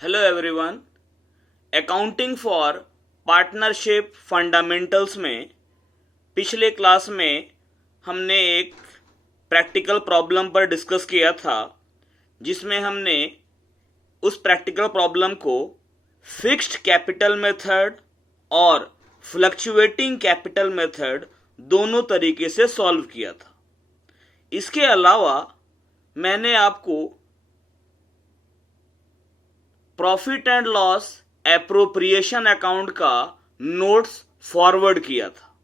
Hello everyone. Accounting for partnership fundamentals में पिछले class में हमने एक प्रैक्टिकल प्रॉब्लम पर डिस्कस किया था, जिसमें हमने उस प्रैक्टिकल प्रॉब्लम को फिक्स्ड कैपिटल मेथड और फ्लक्चुएटिंग कैपिटल मेथड दोनों तरीके से सॉल्व किया था। इसके अलावा मैंने आपको profit and loss appropriation account का नोट्स फॉरवर्ड किया था।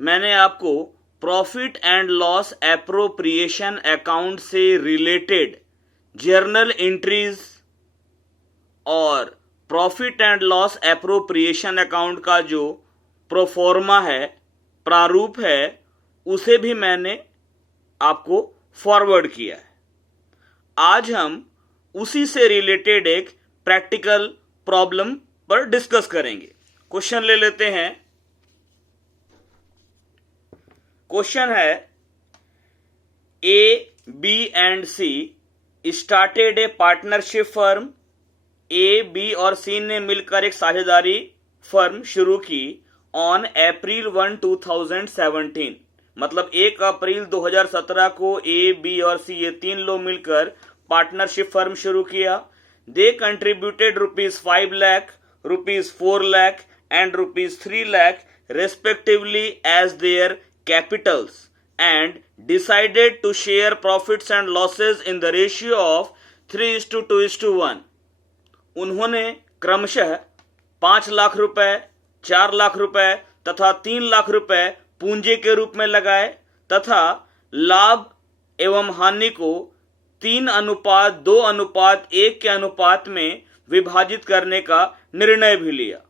मैंने आपको profit and loss appropriation account से रिलेटेड जर्नल एंट्रीज और profit and loss appropriation account का जो प्रोफॉर्मा है, प्रारूप है, उसे भी मैंने आपको फॉरवर्ड किया है। आज हम उसी से रिलेटेड एक प्रैक्टिकल प्रॉब्लम पर डिस्कस करेंगे। क्वेश्चन ले लेते हैं। क्वेश्चन है, A, B and C started a partnership firm. A, B और सी ने मिलकर एक साझेदारी फर्म शुरू की ऑन अप्रैल 1, 2017। मतलब 1 अप्रैल 2017 को ए, बी और सी ये तीन लोग मिलकर पार्टनरशिप फर्म शुरू किया। They contributed ₹5 lakh, ₹4 lakh and ₹3 lakh respectively as their capitals and decided to share profits and losses in the ratio of 3:2:1। उन्होंने क्रमशः 5 लाख रुपए, 4 लाख रुपए तथा 3 लाख रुपए पूंजी के रूप में लगाए तथा लाभ एवं हानि को 3:2:1 के अनुपात में विभाजित करने का निर्णय भी लिया।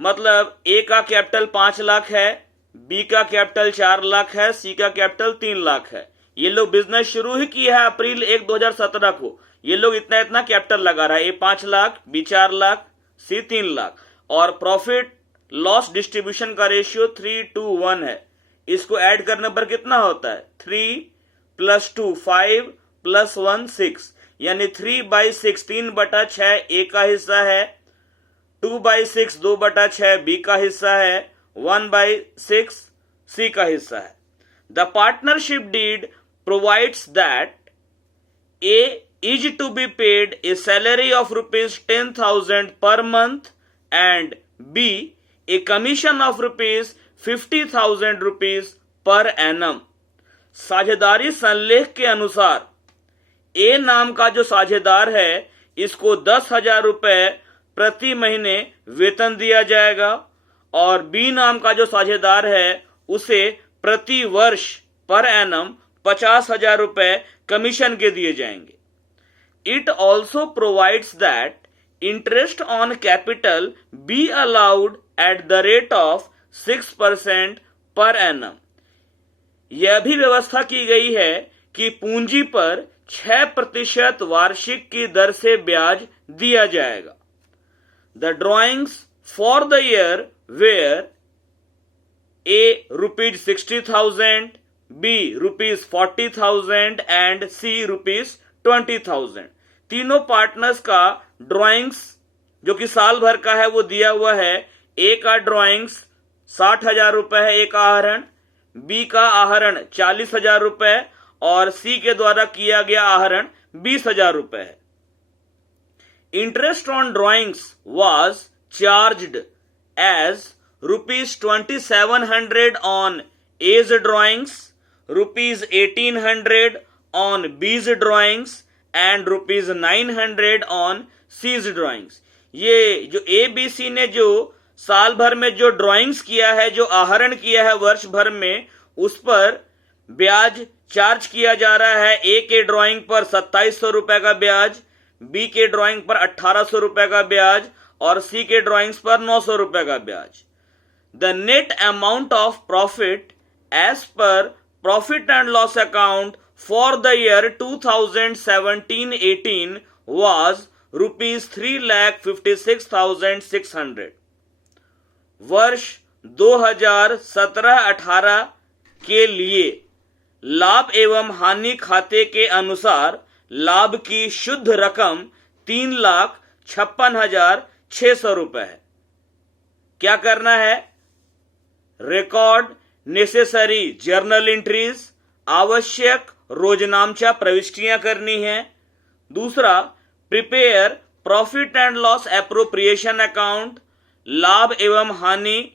मतलब ए का कैपिटल 5 लाख है, बी का कैपिटल 4 लाख है, सी का कैपिटल 3 लाख है। ये लोग बिजनेस शुरू ही किया है अप्रैल 1, 2017 को। ये लोग इतना इतना कैपिटल लगा रहा है। ए 5 लाख, बी 4 लाख, सी 3 लाख और प्रॉफिट लॉस डिस्ट्रीब्यूशन का रेशियो 3:1 है। इसको ऐड करने पर कितना होता है? 3 + 2 5 + 1 6, यानी 3/6 3/6 ए का हिस्सा है, 2/6 2/6 बी का हिस्सा है, 1/6 सी का हिस्सा है। The partnership deed provides that A is to be paid a salary of ₹10,000 per month and B a commission of ₹50,000 per annum। साझेदारी संलेख के अनुसार ए नाम का जो साझेदार है, इसको 10,000 रुपए प्रति महीने वेतन दिया जाएगा और बी नाम का जो साझेदार है, उसे प्रति वर्ष पर एनम 50,000 रुपए कमीशन के दिए जाएंगे। It also provides that interest on capital be allowed at the rate of 6% per annum। यह भी व्यवस्था की गई है कि पूंजी पर 6% वार्षिक की दर से ब्याज दिया जाएगा। The drawings for the year were A ₹60,000, B ₹40,000 and C ₹20,000। तीनों पार्टनर्स का ड्राइंग्स जो कि साल भर का है वो दिया हुआ है। ए का ड्राइंग्स 60,000 रुपए है, ए का आहरण, बी का आहरण 40,000 रुपए और सी के द्वारा किया गया आहरण 20,000 रुपए है। Interest on drawings was charged as ₹2,700 on A's drawings, ₹1,800 on B's drawings and ₹900 on C's drawings। ये जो ए बी सी ने जो साल भर में जो ड्राइंग्स किया है, जो आहरण किया है वर्ष भर में, उस पर ब्याज चार्ज किया जा रहा है। ए के ड्राइंग पर 2,700 रुपए का ब्याज, बी के ड्राइंग पर 1,800 रुपए का ब्याज और सी के ड्राइंग्स पर 900 रुपए का ब्याज। The net amount of profit as per profit and loss account for the year 2017-18 was ₹3,56,600। वर्ष 2017-18 के लिए लाभ एवं हानि खाते के अनुसार लाभ की शुद्ध रकम 3,56,600 रुपए है। क्या करना है? रिकॉर्ड नेसेसरी जर्नल एंट्रीज, आवश्यक रोजनामचा प्रविष्टियां करनी है। दूसरा, prepare profit and loss appropriation account, लाभ एवं हानि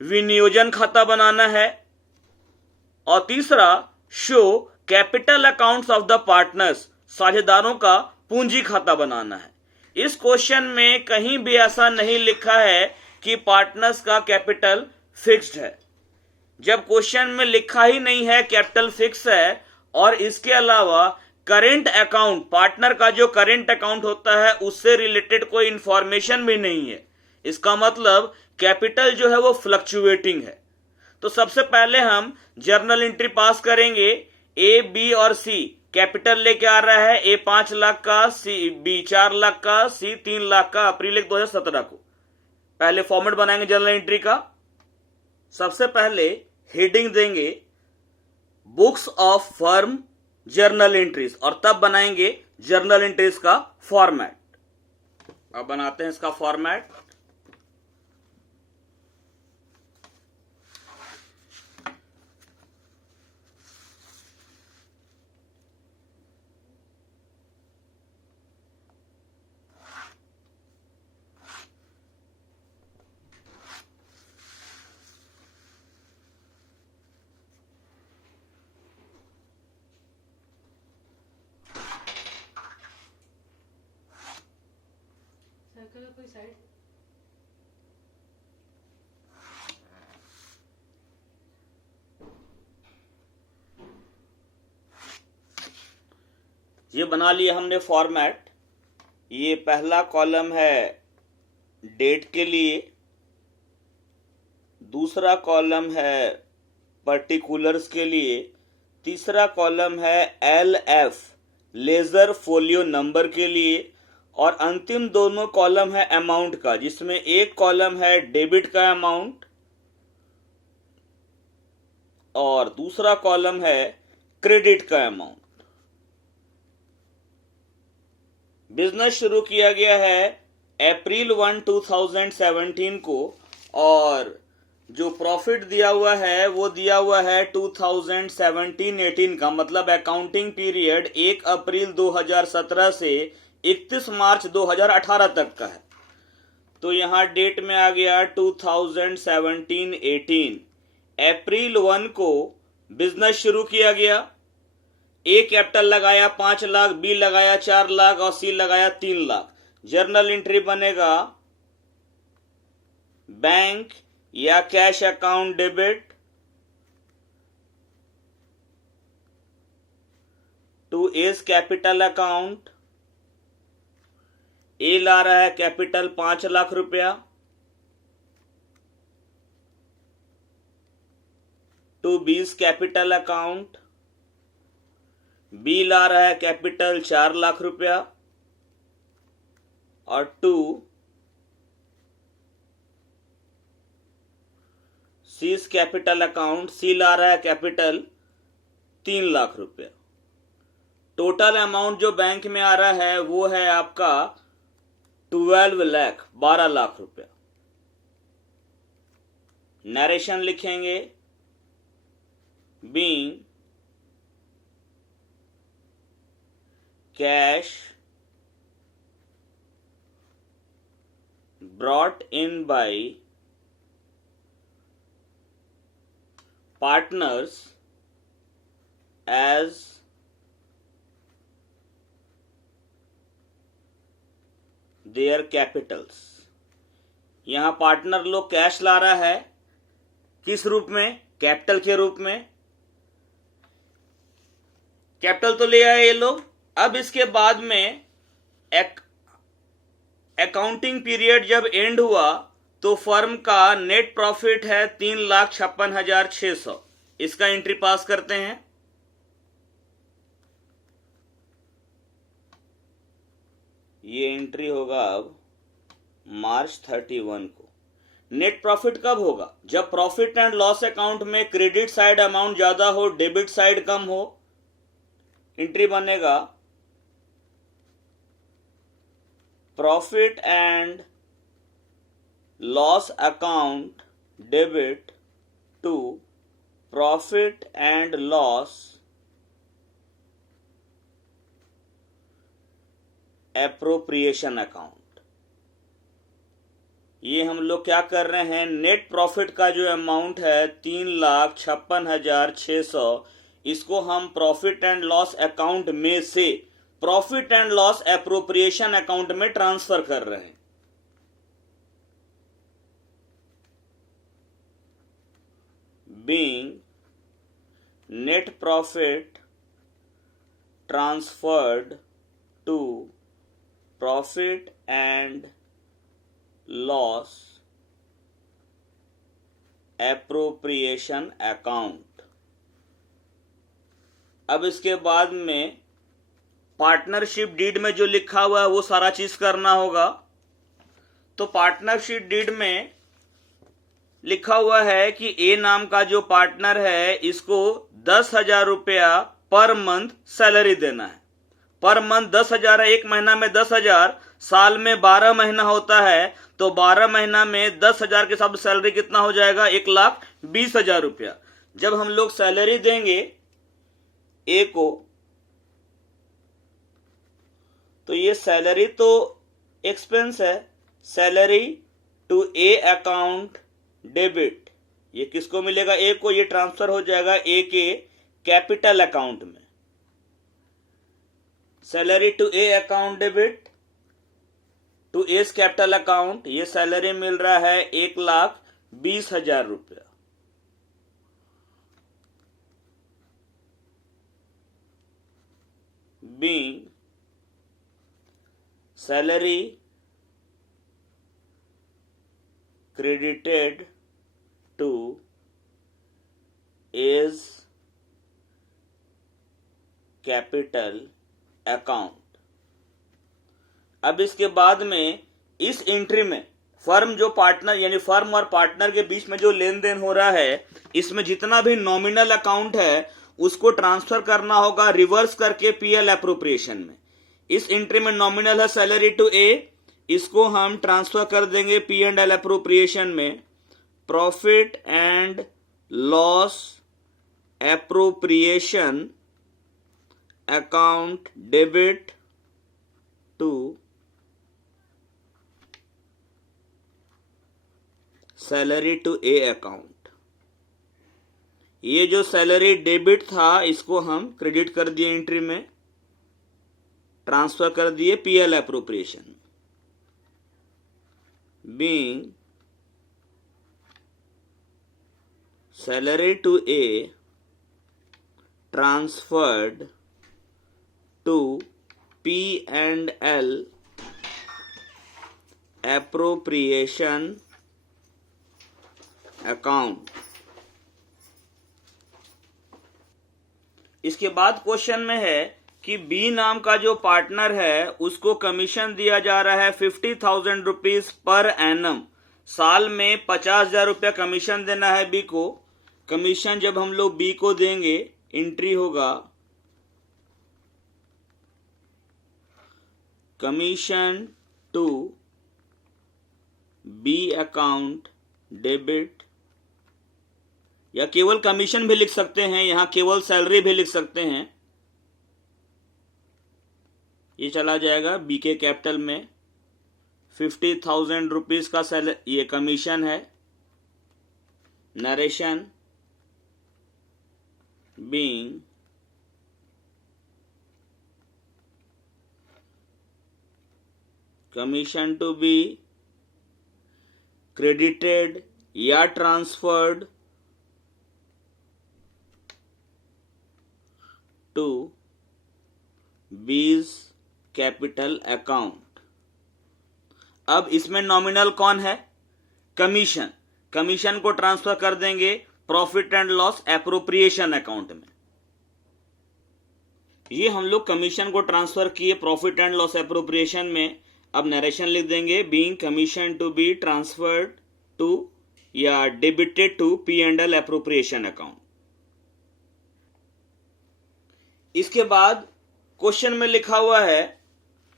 विनियोजन खाता बनाना है। और तीसरा, show capital accounts of the partners, साझेदारों का पूंजी खाता बनाना है। इस क्वेश्चन में कहीं भी ऐसा नहीं लिखा है कि पार्टनर्स का कैपिटल फिक्स्ड है। जब क्वेश्चन में लिखा ही नहीं है कैपिटल फिक्स है और इसके अलावा करेंट अकाउंट, पार्टनर का जो करेंट अकाउंट होता है उससे रिलेटेड कोई इंफॉर्मेशन भी नहीं है, इसका मतलब कैपिटल जो है वो फ्लक्चुएटिंग है। तो सबसे पहले हम जर्नल एंट्री पास करेंगे। ए, बी और सी कैपिटल लेके आ रहा है। ए 5 लाख का, सी बी 4 लाख का, सी 3 लाख का अप्रैल 2017 को। पहले फॉर्मेट बनाएंगे जर्नल एंट्री का। सबसे पहले हेडिंग देंगे books of firm journal entries और तब बनाएंगे जर्नल एंट्रीज का फॉर्मेट। अब बनाते हैं इसका फॉर्मेट। कोई साइड ये बना लिया हमने फॉर्मेट। ये पहला कॉलम है डेट के लिए, दूसरा कॉलम है पर्टिकुलर्स के लिए, तीसरा कॉलम है LF लेजर फोलियो नंबर के लिए और अंतिम दोनों कॉलम है अमाउंट का, जिसमें एक कॉलम है डेबिट का अमाउंट और दूसरा कॉलम है क्रेडिट का अमाउंट। बिजनेस शुरू किया गया है अप्रैल 1, 2017 को और जो प्रॉफिट दिया हुआ है वो दिया हुआ है 2017-18 का, मतलब अकाउंटिंग पीरियड 1 अप्रैल 2017 से 31 मार्च 2018 तक का है। तो यहां डेट में आ गया 2017-18। अप्रैल 1 को बिजनेस शुरू किया गया। ए कैपिटल लगाया 5 लाख, बी लगाया 4 लाख और सी लगाया 3 लाख। जर्नल एंट्री बनेगा बैंक या cash account debit to A's capital account. A ला रहा है कैपिटल 5 लाख रुपया टू बीस कैपिटल अकाउंट। बी ला रहा है कैपिटल 4 लाख रुपया और टू सीज कैपिटल अकाउंट। सी ला रहा है कैपिटल 3 लाख रुपया। टोटल अमाउंट जो बैंक में आ रहा है वो है आपका 12 लाख, 12 लाख रुपया। नरेशन लिखेंगे being cash brought in by partners as their capitals। यहां पार्टनर लोग कैश ला रहा है, किस रूप में? कैपिटल के रूप में। कैपिटल तो ले आए ये लोग। अब इसके बाद में अकाउंटिंग पीरियड जब एंड हुआ तो फर्म का नेट प्रॉफिट है 3,56,600। इसका एंट्री पास करते हैं। ये एंट्री होगा अब मार्च 31 को। नेट प्रॉफिट कब होगा? जब प्रॉफिट एंड लॉस अकाउंट में क्रेडिट साइड अमाउंट ज्यादा हो, डेबिट साइड कम हो। एंट्री बनेगा profit and loss account debit to profit and loss appropriation account. ये हम लोग क्या कर रहे हैं, नेट प्रॉफिट का जो अमाउंट है 3,56,600, इसको हम प्रॉफिट एंड लॉस अकाउंट में से profit and loss appropriation account में ट्रांसफर कर रहे हैं। Being net profit transferred to profit and loss appropriation account. अब इसके बाद में पार्टनरशिप डीड में जो लिखा हुआ है वो सारा चीज करना होगा। तो पार्टनरशिप डीड में लिखा हुआ है कि ए नाम का जो पार्टनर है इसको 10,000 रुपया पर मंथ सैलरी देना है। पर मंथ 10,000 है, एक महीना में 10,000, साल में 12 महीना होता है, तो 12 महीना में 10,000 के साथ सैलरी कितना हो जाएगा, 1,20,000 रुपया। जब हम लोग सैलरी देंगे ए को, तो ये सैलरी तो एक्सपेंस है, salary to A account debit, ये किसको मिलेगा, ए को, ये ट्रांसफर हो जाएगा ए के कैपिटल अकाउंट में। Salary to A account debit to A's capital account, ये सैलरी मिल रहा है 1,20,000 रुपया। Being salary credited to is capital account. अब इसके बाद में इस एंट्री में फर्म जो पार्टनर यानी फर्म और पार्टनर के बीच में जो लेन देन हो रहा है, इसमें जितना भी नॉमिनल अकाउंट है उसको ट्रांसफर करना होगा रिवर्स करके पीएल एप्रोप्रिएशन में। इस एंट्री में नॉमिनल है सैलरी टू ए, इसको हम ट्रांसफर कर देंगे पी एंड एल एप्रोप्रिएशन में profit and loss appropriation account debit to salary to A account. ये जो सैलरी डेबिट था इसको हम क्रेडिट कर दिए, एंट्री में ट्रांसफर कर दिए PL appropriation. Being salary to A transferred to P and L appropriation account। इसके बाद क्वेश्चन में है कि बी नाम का जो पार्टनर है उसको कमीशन दिया जा रहा है 50,000 रुपीज पर एनम, साल में 50,000 रुपया कमीशन देना है बी को। कमीशन जब हम लोग बी को देंगे, एंट्री होगा commission to B account debit, या केवल कमीशन भी लिख सकते हैं, यहां केवल सैलरी भी लिख सकते हैं। ये चला जाएगा बी के कैपिटल में। 50,000 रुपीज का ये कमीशन है। Narration being commission to be credited या transferred to B's capital account. अब इसमें नॉमिनल कौन है, कमीशन। कमीशन को ट्रांसफर कर देंगे profit and loss appropriation account में। ये हम लोग कमीशन को ट्रांसफर किए प्रॉफिट एंड लॉस एप्रोप्रिएशन में। अब नरेशन लिख देंगे being commission to be transferred to या debited to P and L appropriation account. इसके बाद क्वेश्चन में लिखा हुआ है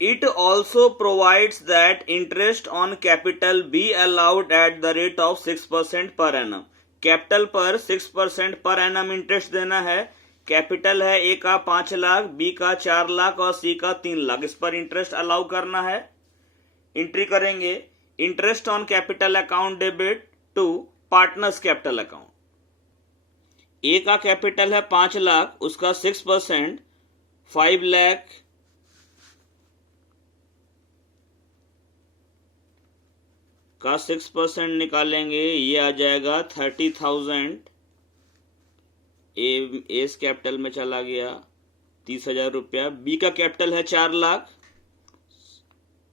it also provides that interest on capital be allowed at the rate of 6% per annum. Capital पर 6% पर एनम इंटरेस्ट देना है। कैपिटल है ए का 5 लाख, बी का 4 लाख और सी का 3 लाख, इस पर इंटरेस्ट अलाउ करना है। एंट्री करेंगे interest on capital account debit to partners capital account. A का कैपिटल है 5 लाख, उसका 6% 5 लाख का 6% निकालेंगे, ये आ जाएगा 30,000। एस कैपिटल में चला गया 30,000 रुपया। बी का कैपिटल है 4 लाख,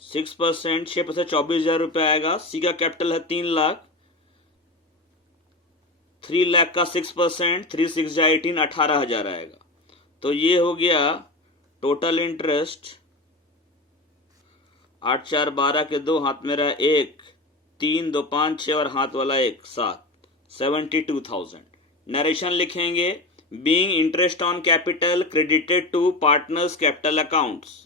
6% 6% 24,000 रुपया आएगा। सी का कैपिटल है 3 लाख, 3 लाख का 6% 3 6 जा 18 18,000 आएगा। तो ये हो गया टोटल इंटरेस्ट 8 4 12 के 2 हाथ मेरा 1 3 2 5 6 और हाथ वाला 1 7 72,000। नरेशन लिखेंगे being interest on capital credited to partners capital accounts.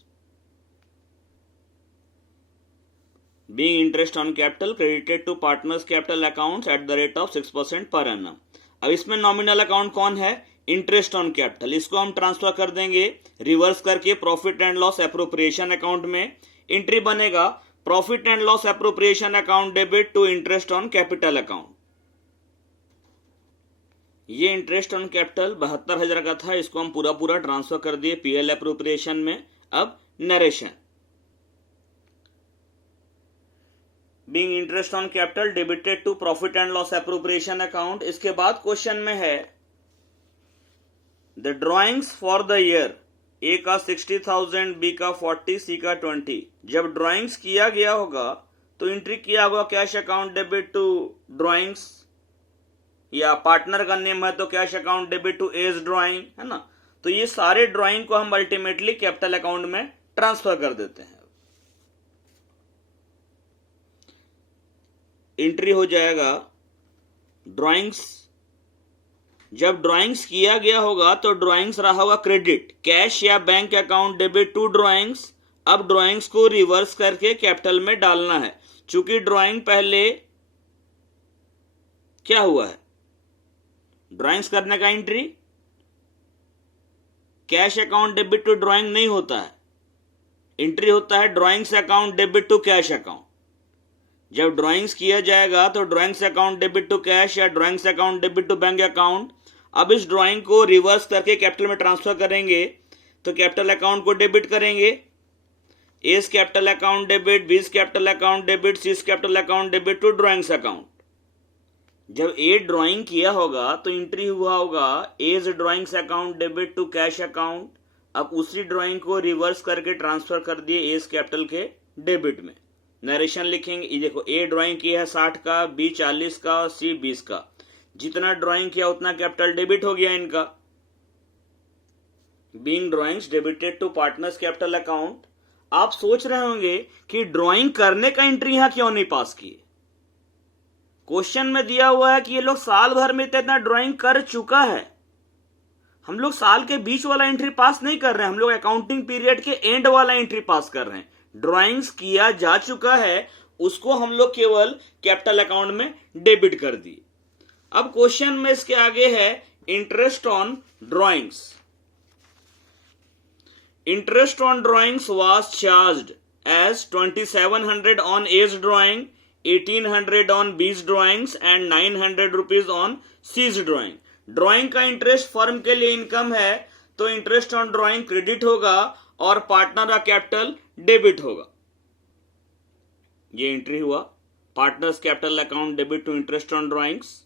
Being interest on capital credited to partners capital accounts at the rate of 6% per annum। अब इसमें नॉमिनल अकाउंट कौन है? Interest on capital. इसको हम ट्रांसफर कर देंगे reverse करके profit and loss appropriation account में। एंट्री बनेगा profit and loss appropriation account debit to interest on capital account. ये इंटरेस्ट ऑन कैपिटल 72,000 का था, इसको हम पूरा पूरा ट्रांसफर कर दिए पीएल एप्रोप्रिएशन में। अब narration being interest on capital debited to profit and loss appropriation account. इसके बाद क्वेश्चन में है the drawings for the year. A का 60,000, बी का 40, सी का 20। जब ड्रॉइंग्स किया गया होगा तो एंट्री किया होगा cash account debit to drawings, या पार्टनर का नेम है तो cash account debit to A's drawing, है ना। तो ये सारे ड्रॉइंग को हम अल्टीमेटली कैपिटल अकाउंट में ट्रांसफर कर देते हैं। एंट्री हो जाएगा ड्राइंग्स। जब ड्राइंग्स किया गया होगा तो ड्राइंग्स रहा होगा क्रेडिट, कैश या bank account debit to drawings. अब ड्राइंग्स को रिवर्स करके कैपिटल में डालना है। चूंकि ड्राइंग पहले क्या हुआ है, ड्राइंग्स करने का entry cash account debit to drawing नहीं होता है, एंट्री होता है drawings account debit to cash account. जब ड्राइंग्स किया जाएगा तो drawings account debit to cash या drawings account debit to bank account. अब इस ड्राइंग को रिवर्स करके कैपिटल में ट्रांसफर करेंगे तो कैपिटल अकाउंट को डेबिट करेंगे। A's capital account debit, B's capital account debit, C's capital account debit to drawings account. जब ए ड्राइंग किया होगा तो एंट्री हुआ होगा A's drawings account debit to cash account. अब उसी ड्राइंग को रिवर्स करके ट्रांसफर कर दिए एस कैपिटल के डेबिट में। नरेशन लिखेंगे, ये देखो ए ड्राइंग किया है 60 का, बी 40 का और सी 20 का। जितना ड्राइंग किया उतना कैपिटल डेबिट हो गया इनका। Being drawings debited to partners capital account. आप सोच रहे होंगे कि ड्राइंग करने का एंट्री यहां क्यों नहीं पास किए। क्वेश्चन में दिया हुआ है कि ये लोग साल भर में इतना ड्राइंग कर चुका है। हम लोग साल के बीच वाला एंट्री पास नहीं कर रहे हैं, हम लोग अकाउंटिंग पीरियड के एंड वाला एंट्री पास कर रहे हैं। ड्राइंग्स किया जा चुका है, उसको हम लोग केवल कैपिटल अकाउंट में डेबिट कर दिए। अब क्वेश्चन में इसके आगे है interest on drawings. Interest on drawings was charged as 2700 on A's drawing, 1800 on B's drawings and 900 rupees on C's drawing. Drawing का इंटरेस्ट फर्म के लिए इनकम है तो इंटरेस्ट ऑन ड्राइंग क्रेडिट होगा और पार्टनर का कैपिटल डेबिट होगा। ये एंट्री हुआ partners capital account debit to interest on drawings.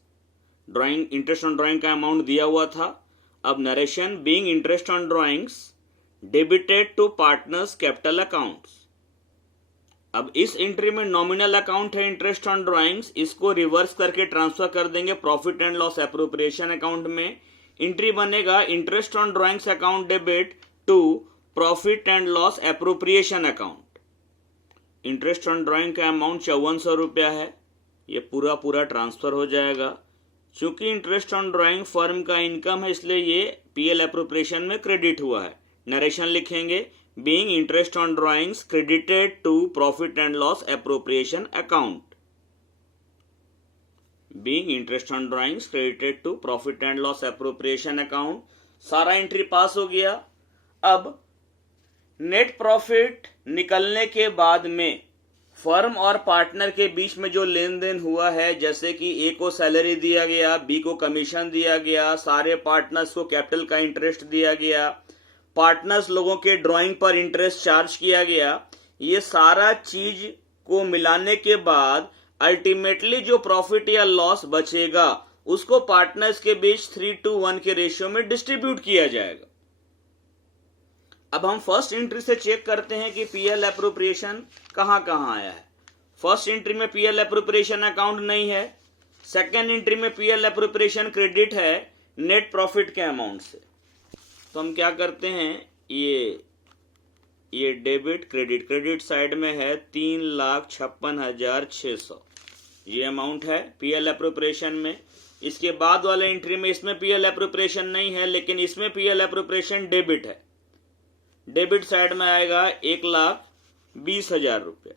Drawing interest on drawing का अमाउंट दिया हुआ था। अब narration being interest on drawings debited to partners capital accounts. अब इस एंट्री में नॉमिनल अकाउंट है इंटरेस्ट ऑन ड्राइंग्स, इसको रिवर्स करके ट्रांसफर कर देंगे profit and loss appropriation account में। एंट्री बनेगा interest on drawings account debit to profit and loss appropriation account. Interest on drawing का अमाउंट 5400 रुपया है, ये पूरा पूरा ट्रांसफर हो जाएगा चूंकि इंटरेस्ट ऑन ड्राइंग फर्म का इनकम है इसलिए ये पीएल एप्रोप्रिएशन में क्रेडिट हुआ है। नरेशन लिखेंगे, being interest on drawings credited to profit and loss appropriation account. Being interest on drawings credited to profit and loss appropriation account. सारा entry pass हो गया। अब नेट प्रॉफिट निकलने के बाद में फर्म और पार्टनर के बीच में जो लेन देन हुआ है, जैसे कि ए को सैलरी दिया गया, बी को कमीशन दिया गया, सारे पार्टनर्स को कैपिटल का इंटरेस्ट दिया गया, पार्टनर्स लोगों के ड्राइंग पर इंटरेस्ट चार्ज किया गया, ये सारा चीज को मिलाने के बाद अल्टीमेटली जो प्रॉफिट या लॉस बचेगा उसको पार्टनर्स के बीच 3:1 के रेशियो में डिस्ट्रीब्यूट किया जाएगा। अब हम फर्स्ट एंट्री से चेक करते हैं कि पीएल एप्रोप्रिएशन कहां कहां आया है। फर्स्ट एंट्री में पीएल एप्रोप्रिएशन अकाउंट नहीं है। सेकेंड एंट्री में पीएल एप्रोप्रिएशन क्रेडिट है नेट प्रॉफिट के अमाउंट से। तो हम क्या करते हैं, ये डेबिट क्रेडिट साइड में है 3,56,600 ये अमाउंट है पीएल एप्रोप्रिएशन में। इसके बाद वाले एंट्री में इसमें पीएल एप्रोप्रिएशन नहीं है, लेकिन इसमें पीएल एप्रोप्रिएशन डेबिट है। डेबिट साइड में आएगा 1,20,000 रुपये।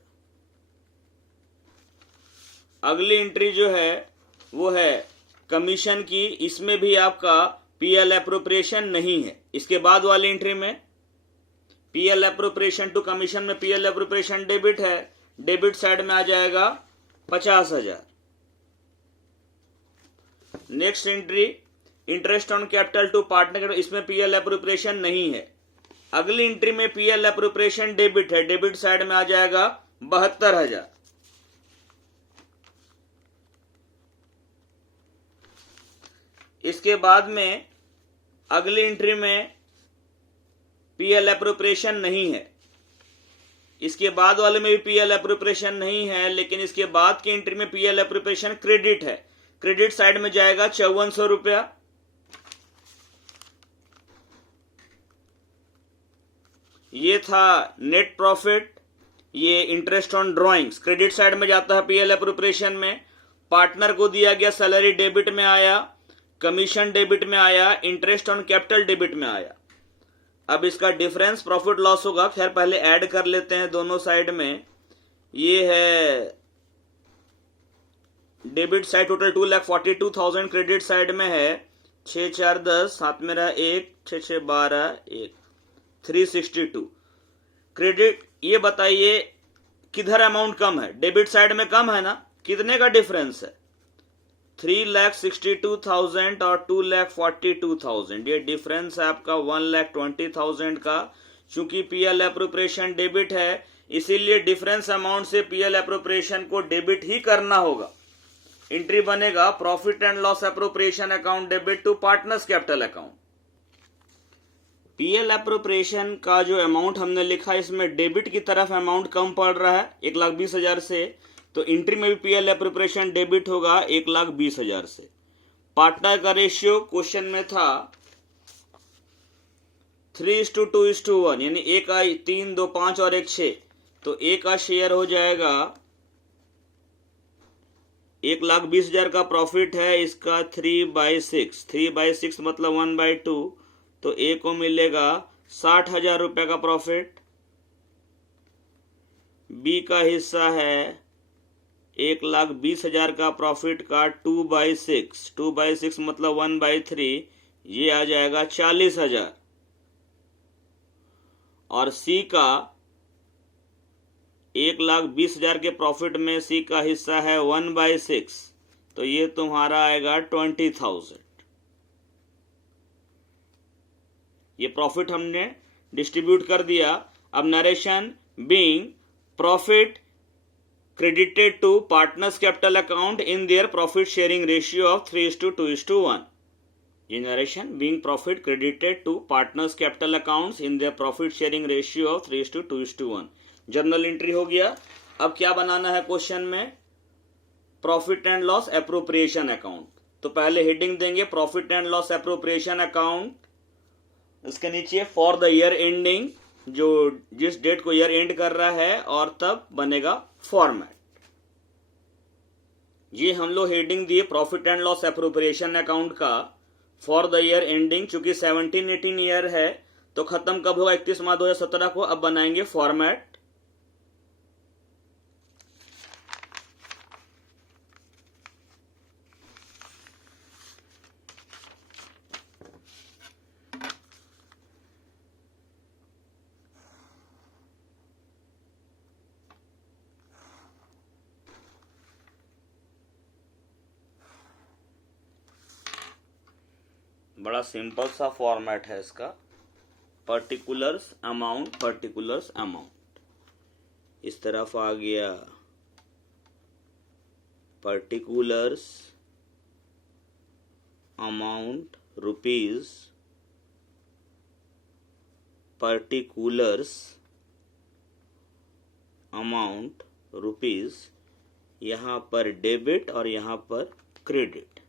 अगली एंट्री जो है वो है कमीशन की, इसमें भी आपका पीएल एप्रोप्रिएशन नहीं है। इसके बाद वाली एंट्री में पीएल एप्रोप्रिएशन टू कमीशन में पीएल एप्रोप्रिएशन डेबिट है। डेबिट साइड में आ जाएगा 50,000। Next entry interest on capital to partner, इसमें पीएल एप्रोप्रिएशन नहीं है। अगली एंट्री में पीएल एप्रोप्रिएशन डेबिट है। डेबिट साइड में आ जाएगा 72,000। इसके बाद में अगली एंट्री में पीएल एप्रोप्रिएशन नहीं है। इसके बाद वाले में भी पीएल एप्रोप्रिएशन नहीं है, लेकिन इसके बाद की एंट्री में पीएल एप्रोप्रिएशन क्रेडिट है। क्रेडिट साइड में जाएगा 5400 रुपया। ये था नेट प्रॉफिट, ये interest on drawings credit side में जाता है पीएल एप्रोप्रिएशन में। पार्टनर को दिया गया सैलरी डेबिट में आया, कमीशन डेबिट में आया, इंटरेस्ट ऑन कैपिटल डेबिट में आया। अब इसका डिफरेंस प्रॉफिट लॉस होगा। खैर पहले ऐड कर लेते हैं दोनों साइड में। ये है debit side total 2,42,000 credit side में है। 6 4 10 सात मेरा 1 6 6 12 1 362 क्रेडिट। ये बताइए किधर अमाउंट कम है? डेबिट साइड में कम है ना? कितने का डिफरेंस है? 3,62,000 और 2,42,000। ये डिफरेंस है आपका 1,20,000 का। चूंकि पीएल एप्रोप्रिएशन डेबिट है इसीलिए डिफरेंस अमाउंट से पीएल एप्रोप्रिएशन को डेबिट ही करना होगा। एंट्री बनेगा profit and loss appropriation account debit to partners capital account. PL appropriation का जो अमाउंट हमने लिखा इसमें डेबिट की तरफ अमाउंट कम पड़ रहा है 1,20,000 से, तो एंट्री में भी पीएल एप्रोप्रिएशन डेबिट होगा 1,20,000 से। पार्टनर का रेशियो क्वेश्चन में था 3:2:1, यानी ए का 3 2 5 और 1 6, तो ए का शेयर हो जाएगा 1,20,000 का प्रॉफिट है, इसका 3/6। 3/6 मतलब 1/2, तो ए को मिलेगा 60,000 रुपए का प्रॉफिट। बी का हिस्सा है 1,20,000 का प्रॉफिट का 2/6। 2/6 मतलब 1/3, ये आ जाएगा 40,000। और सी का 1,20,000 के प्रॉफिट में सी का हिस्सा है 1/6, तो ये तुम्हारा आएगा 20,000। ये प्रॉफिट हमने डिस्ट्रीब्यूट कर दिया। अब narration being profit credited to partners capital account in their profit sharing ratio of 3:2:1. In narration, being profit credited to partners capital accounts in their profit sharing ratio of 3:2:1. Journal entry हो गया। अब क्या बनाना है question में? Profit and loss appropriation account. तो पहले heading देंगे profit and loss appropriation account, उसके नीचे फॉर द ईयर एंडिंग, जो जिस डेट को ईयर एंड कर रहा है, और तब बनेगा फॉर्मेट। ये हम लोग हेडिंग दिए profit and loss appropriation account का फॉर द ईयर एंडिंग, चूंकि 17-18 ईयर है तो खत्म कब होगा? 31 मार्च 2017 को। अब बनाएंगे फॉर्मेट। बड़ा सिंपल सा फॉर्मेट है इसका, पर्टिकुलर्स अमाउंट। इस तरफ आ गया particulars amount rupees, particulars amount rupees, यहां पर डेबिट और यहां पर क्रेडिट।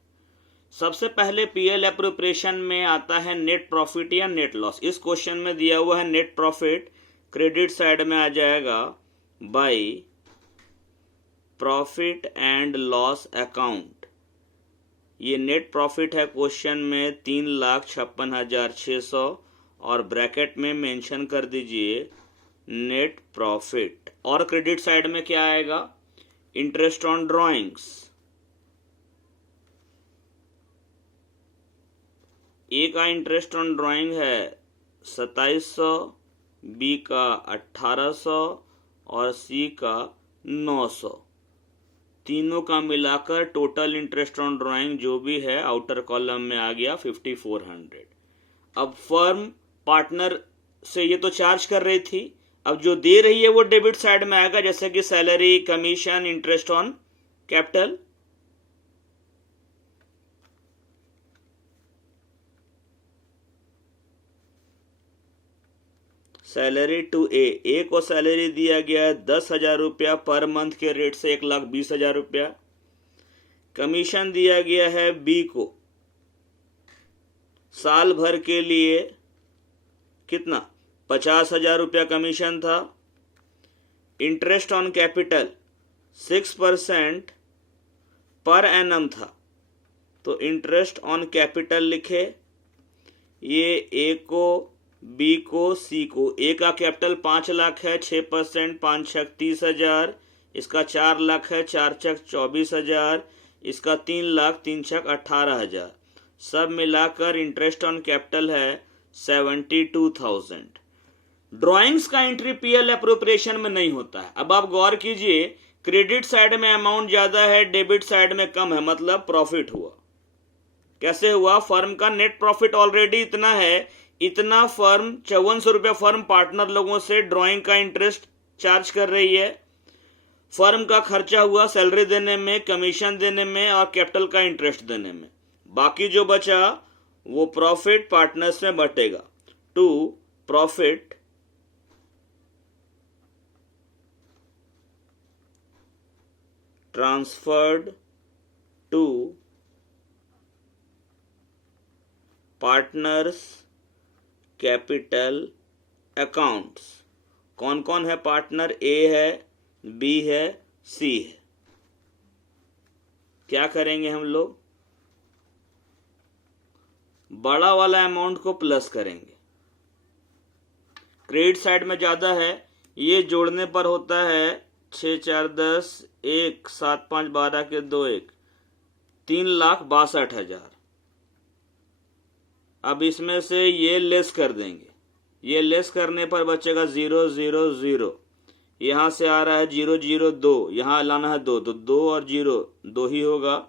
सबसे पहले पीएल एप्रोप्रिएशन में आता है नेट प्रॉफिट या नेट लॉस। इस क्वेश्चन में दिया हुआ है नेट प्रॉफिट, क्रेडिट साइड में आ जाएगा by profit and loss account. ये नेट प्रॉफिट है क्वेश्चन में 3,56,600 और ब्रैकेट में मेंशन कर दीजिए नेट प्रॉफिट। और क्रेडिट साइड में क्या आएगा? Interest on drawings. ए का इंटरेस्ट ऑन ड्राइंग है 2700, बी का 1800 और सी का 900। तीनों का मिलाकर टोटल इंटरेस्ट ऑन ड्राइंग जो भी है आउटर कॉलम में आ गया 5400। अब फर्म पार्टनर से ये तो चार्ज कर रही थी, अब जो दे रही है वो डेबिट साइड में आएगा, जैसे कि salary, commission, interest on capital. Salary to A को सैलरी दिया गया है 10,000 रुपया पर मंथ के रेट से 1,20,000 रुपया। कमीशन दिया गया है बी को साल भर के लिए कितना? 50,000 रुपया कमीशन था। Interest on capital 6% per annum था, तो इंटरेस्ट ऑन कैपिटल लिखे। ये ए को, बी को, सी को। ए का कैपिटल 5 लाख है, 6%, 5 छक 30,000। इसका 4 लाख है, 4 छक 24,000। इसका 3 लाख, 3 छक 18,000। सब मिलाकर इंटरेस्ट ऑन कैपिटल है 72,000। ड्राइंग्स का एंट्री पीएल एप्रोप्रिएशन में नहीं होता है। अब आप गौर कीजिए, क्रेडिट साइड में अमाउंट ज्यादा है, डेबिट साइड में कम है, मतलब प्रॉफिट हुआ। कैसे हुआ? फर्म का नेट प्रॉफिट ऑलरेडी इतना है, इतना फर्म 5400 रुपया फर्म पार्टनर लोगों से ड्राइंग का इंटरेस्ट चार्ज कर रही है। फर्म का खर्चा हुआ सैलरी देने में, कमीशन देने में और कैपिटल का इंटरेस्ट देने में। बाकी जो बचा वो प्रॉफिट पार्टनर्स में बटेगा। To profit transferred to partners capital accounts. कौन कौन है पार्टनर? ए है, बी है, सी है। क्या करेंगे हम लोग? बड़ा वाला अमाउंट को प्लस करेंगे। क्रेडिट साइड में ज्यादा है, ये जोड़ने पर होता है 6 4 10, 1 7 5 12 के 2 1, 3,62,000। अब इसमें से ये लेस कर देंगे। ये लेस करने पर बचेगा 0 0 0। यहां से आ रहा है 0 0 2, यहां लाना है 2, तो 2 और 0 2 ही होगा।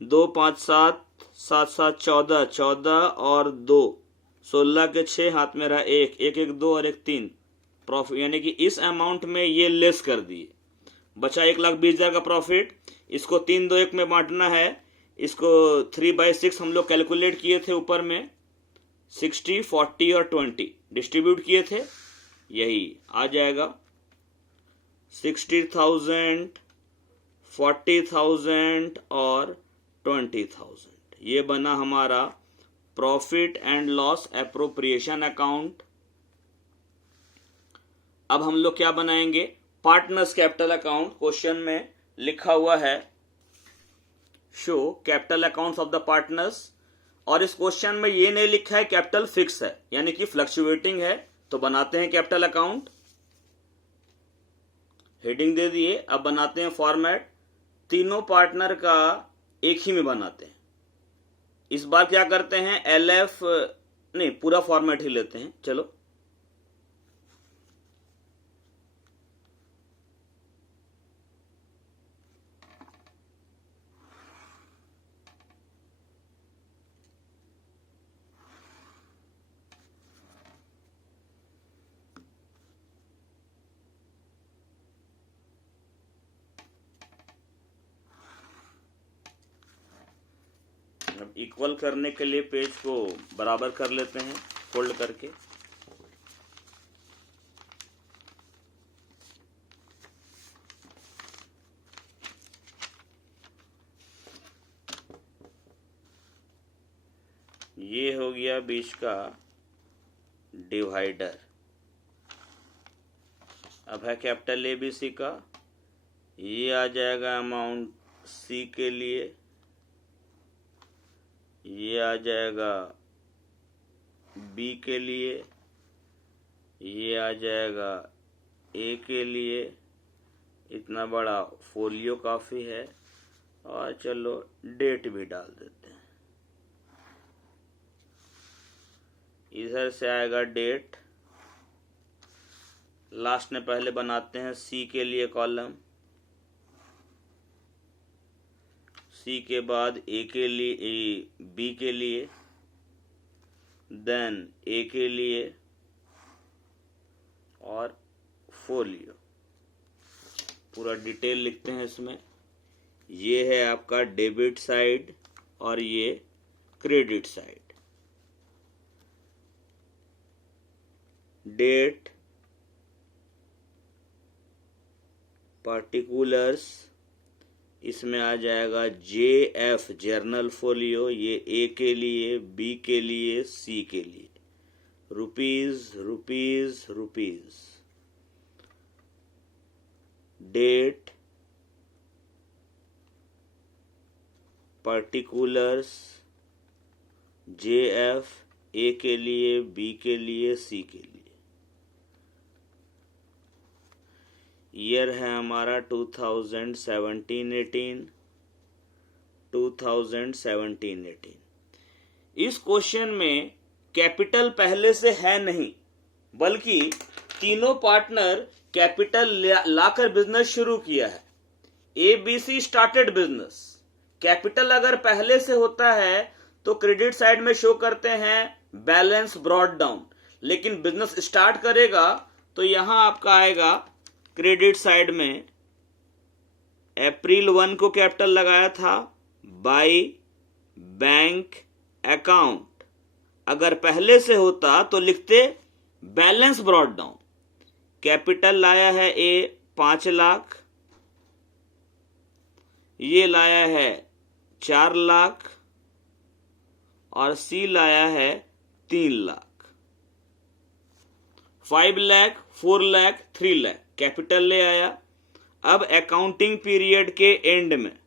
2 5 7 7 7 14, 14 और 2 16 के 6, हाथ में रहा 1 1 1 2 और 1 3 प्रॉफिट, यानी कि इस अमाउंट में ये लेस कर दिए। बचा 1,20,000 का प्रॉफिट। इसको 3 2 1 में बांटना है। इसको 3/6 हम लोग कैलकुलेट किए थे ऊपर में, 60 40 और 20 डिस्ट्रीब्यूट किए थे, यही आ जाएगा 60,000 40,000 और 20,000। ये बना हमारा profit and loss appropriation account. अब हम लोग क्या बनाएंगे? Partners capital account. क्वेश्चन में लिखा हुआ है show capital accounts of the partners. और इस क्वेश्चन में ये नहीं लिखा है कैपिटल फिक्स है, यानी कि फ्लक्चुएटिंग है, तो बनाते हैं कैपिटल अकाउंट। हेडिंग दे दिए, अब बनाते हैं फॉर्मेट। तीनों पार्टनर का एक ही में बनाते हैं। इस बार क्या करते हैं, LF नहीं, पूरा फॉर्मेट ही लेते हैं। चलो अब इक्वल करने के लिए पेज को बराबर कर लेते हैं फोल्ड करके। ये हो गया बीच का डिवाइडर। अब है कैपिटल ABC का, ये आ जाएगा अमाउंट C के लिए, ये आ जाएगा B के लिए, ये आ जाएगा A के लिए। इतना बड़ा फोलियो काफ़ी है, और चलो डेट भी डाल देते हैं। इधर से आएगा डेट, लास्ट में पहले बनाते हैं C के लिए कॉलम, C के बाद A के लिए, B के लिए, देन A के लिए, और फोलियो। पूरा डिटेल लिखते हैं इसमें। ये है आपका डेबिट साइड और ये क्रेडिट साइड। डेट, पार्टिकुलर्स, इसमें आ जाएगा JF जर्नल फोलियो, ये A के लिए, B के लिए, C के लिए। Rupees rupees rupees. Date, particulars, JF A के लिए, B के लिए, C के लिए। ईयर है हमारा 2017-18। 2017-18। इस क्वेश्चन में कैपिटल पहले से है नहीं, बल्कि तीनों पार्टनर कैपिटल लाकर बिजनेस शुरू किया है। ABC started business. कैपिटल अगर पहले से होता है तो क्रेडिट साइड में शो करते हैं बैलेंस ब्रॉट डाउन, लेकिन बिजनेस स्टार्ट करेगा तो यहां आपका आएगा क्रेडिट साइड में अप्रैल 1 को कैपिटल लगाया था बाय बैंक अकाउंट। अगर पहले से होता तो लिखते बैलेंस ब्रॉट डाउन। कैपिटल लाया है A 5 लाख, ये लाया है 4 लाख, और C लाया है 3 लाख। 5 लाख, 4 लाख, 3 लाख कैपिटल ले आया। अब अकाउंटिंग पीरियड के एंड में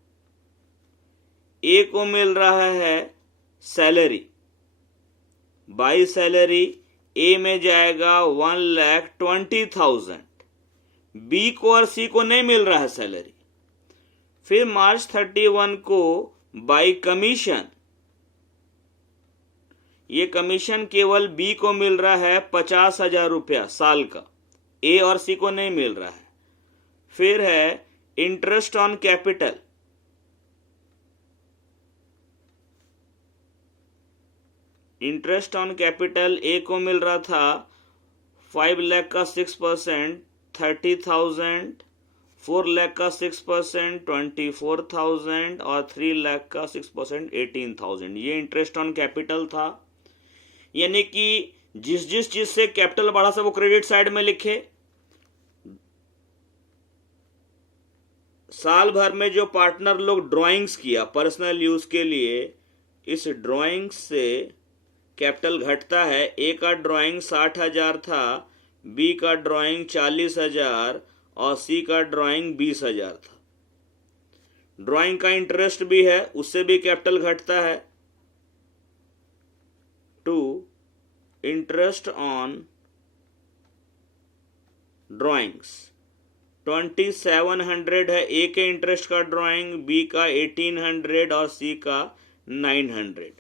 A को मिल रहा है सैलरी, बाई सैलरी A में जाएगा 1,20,000। B को और C को नहीं मिल रहा है सैलरी। फिर मार्च 31 को बाई कमीशन, ये कमीशन केवल B को मिल रहा है 50,000 रुपया साल का, A और C को नहीं मिल रहा है। फिर है interest on capital, interest on capital A को मिल रहा था 5 लाख का 6% 30,000, 4 लाख का 6% 24,000, और 3 लाख का 6% 18,000। ये इंटरेस्ट ऑन कैपिटल था। यानी कि जिस जिस चीज से कैपिटल बढ़ा से वो क्रेडिट साइड में लिखे। साल भर में जो पार्टनर लोग ड्राइंग्स किया पर्सनल यूज के लिए, इस ड्राइंग से कैपिटल घटता है। A का ड्राइंग 60,000 था, B का ड्राइंग 40,000 और C का ड्राइंग 20,000 था। ड्राइंग का इंटरेस्ट भी है, उससे भी कैपिटल घटता है। 2 इंटरेस्ट ऑन ड्राइंग्स 2700 है। ए के इंटरेस्ट का ड्राइंग, बी का 1800 और सी का 900।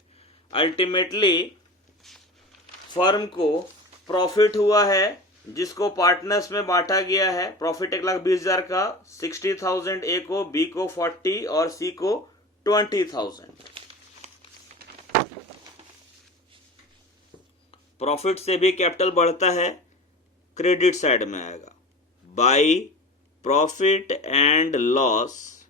अल्टीमेटली फर्म को प्रॉफिट हुआ है जिसको पार्टनर्स में बांटा गया है। प्रॉफिट 1,20,000 का, 60,000 ए को, बी को 40 और सी को 20,000। प्रॉफिट से भी कैपिटल बढ़ता है, क्रेडिट साइड में आएगा। By profit and loss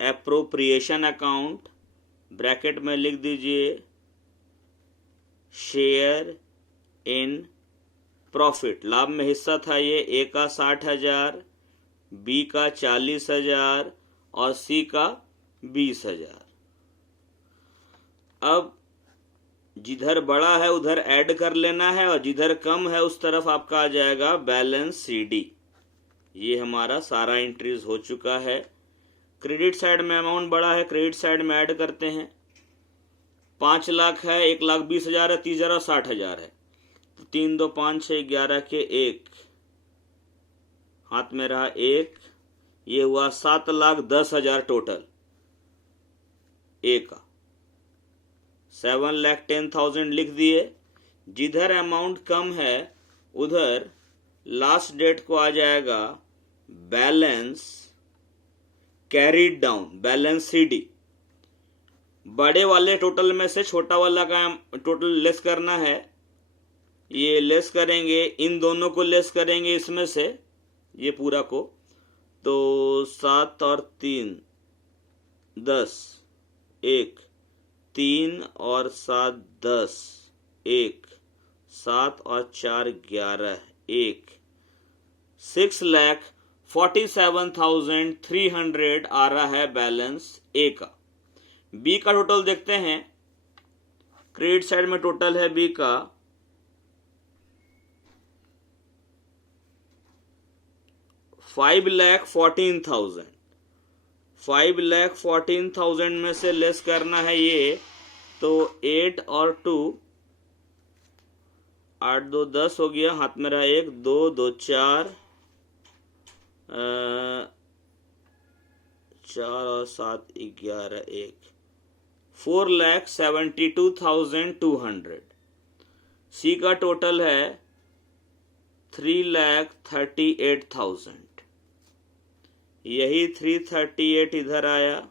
appropriation account, bracket में लिख दीजिए शेयर इन प्रॉफिट। लाभ में हिस्सा था ये, ए का 60,000, बी का 40,000 और सी का 20,000। अब जिधर बड़ा है उधर ऐड कर लेना है और जिधर कम है उस तरफ आपका आ जाएगा बैलेंस CD। ये हमारा सारा एंट्रीज हो चुका है। क्रेडिट साइड में अमाउंट बड़ा है, क्रेडिट साइड में ऐड करते हैं। 5 लाख है, 1,20,000 है, 30,000 और 60,000 है। तो 3 2 5 6 11 के 1 हाथ में रहा 1, ये हुआ 7,10,000 टोटल ए का। 7,10,000 लिख दिए। जिधर अमाउंट कम है उधर लास्ट डेट को आ जाएगा balance carried down, balance CD। बड़े वाले टोटल में से छोटा वाला का टोटल लेस करना है। ये लेस करेंगे, इन दोनों को लेस करेंगे इसमें से, ये पूरा को। तो 7 और 3 10, 1 3 और 7 10, 1 7 और 4 11, 1 6,47,300 आ रहा है बैलेंस ए का। बी का टोटल देखते हैं। क्रेडिट साइड में टोटल है बी का 5,14,000। 5,14,000 में से लेस करना है ये, तो 8 और 2 8 2 10 हो गया, हाथ में रहा 1 2 2 4 4 और 7 11 1 4,72,200। सी का टोटल है 3,38,000। यही 338 इधर आया।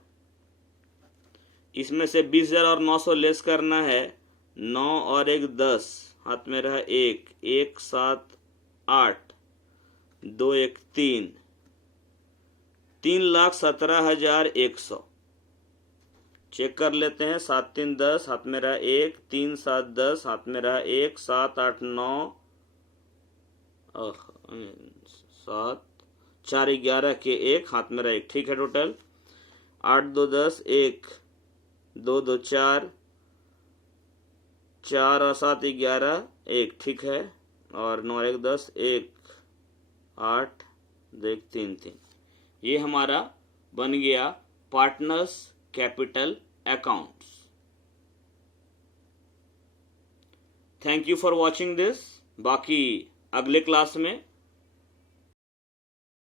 इसमें से 20,000 और 900 लेस करना है। 9 और 1 10, हाथ में रहा 1 1 7 8 2 1 3 3,17,100। चेक कर लेते हैं। 7 3 10, हाथ में रहा 1 3 7 10, हाथ में रहा 1 7 8 9 7 4 11 के 1, हाथ में रहा 1। ठीक है। टोटल 8 2 10 1 2 2 4 4 और 7 11 1। ठीक है। और 9 1 10 1 8 2 1 3 3। ये हमारा बन गया partners capital accounts. Thank you for watching this. बाकी अगले क्लास में